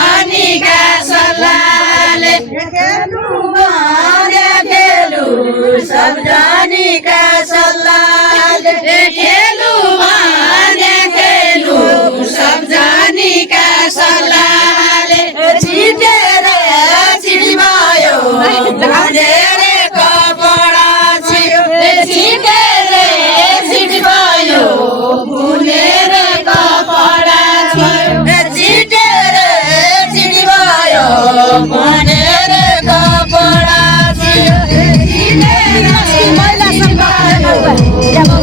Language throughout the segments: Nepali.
जानी का सल्लाहले खेलु सब जानी का सल्लाहले खेलु सब जानी का सल्लाहले छिटेर छिटमायो भनेर कपडा छियो छिटेर छिटमायो भनेर कपडा छियो छिटेर छिटमायो भनेर कपडा छियो छिटेर महिला सम्पादन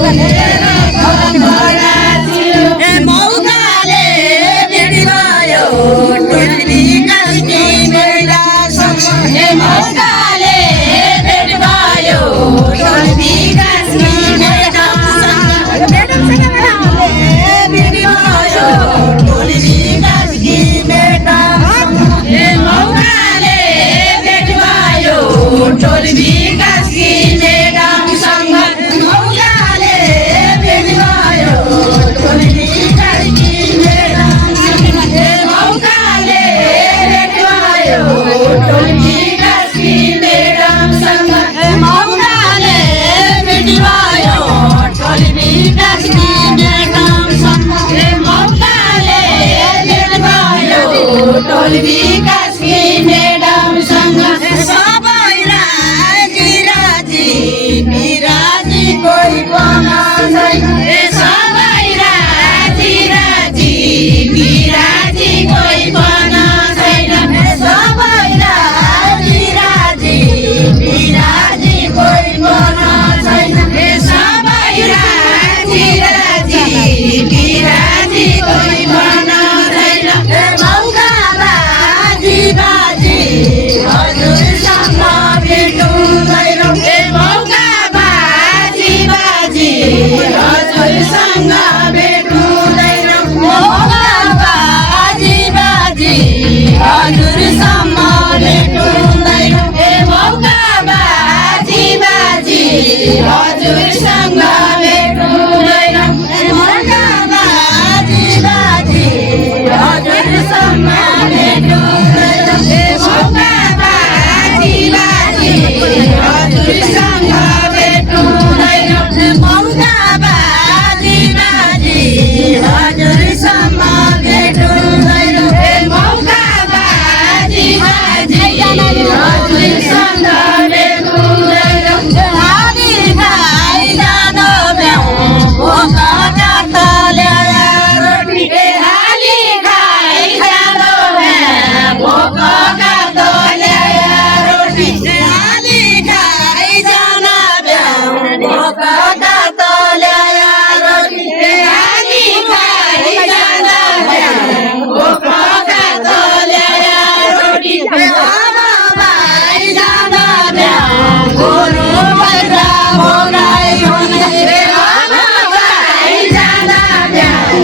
भनेर कपडा छियो मौकाले भेटियो टोली कास्की महिला सम्पादन मौकाले भेटियो टोली कास्की महिला टोली विकास की मैडम संग मौलाले भेटियो टोली विकास की मैडम मौकाले भेटियो टोली विकास की मैडम संग मौलाले भेटियो टोली विकास की मैडम संग मौकाले भेटियो टोली विकास की मैडम संग कोई बना छैन सबै राजी राजी बिराजी कोही बना छैन सबै राजी राजी बिराजी कोही बना छैन सबै राजी राजी बिराजी कोही बना छैन मौका बाजी बाजी हजुरसँग भेटुँदैन मौका हजुरसँग भेटुँदैन मौका बाजी बाजी हजुरसँग भेटुँदैन मौका बाजी बाजी हजुरसँग भेटुँदैन मौका बाजी बाजी हजुरसँग भेटुँदैन मौका बाजी बाजी हजुरसँग भेटुँदैन मौका बाजी बाजी हजुरसँग भेटुँदैन मौका बाजी बाजी हजुरसँग भेटुँदैन हाली खाइ जानु भ्याउ भोका काट ल्याएर रोटी हाली खाइ जानु भ्याउ भोका काट ल्याएर रोटी हाली खाइ जानु भ्याउ भोका काट ल्याएर रोटी हाली खाइ जानु भ्याउ भोका काट ल्याएर रोटी भाइ जानु भ्याउ गोरु भैरा भोगाइ हुने भाइ जानु भ्याउ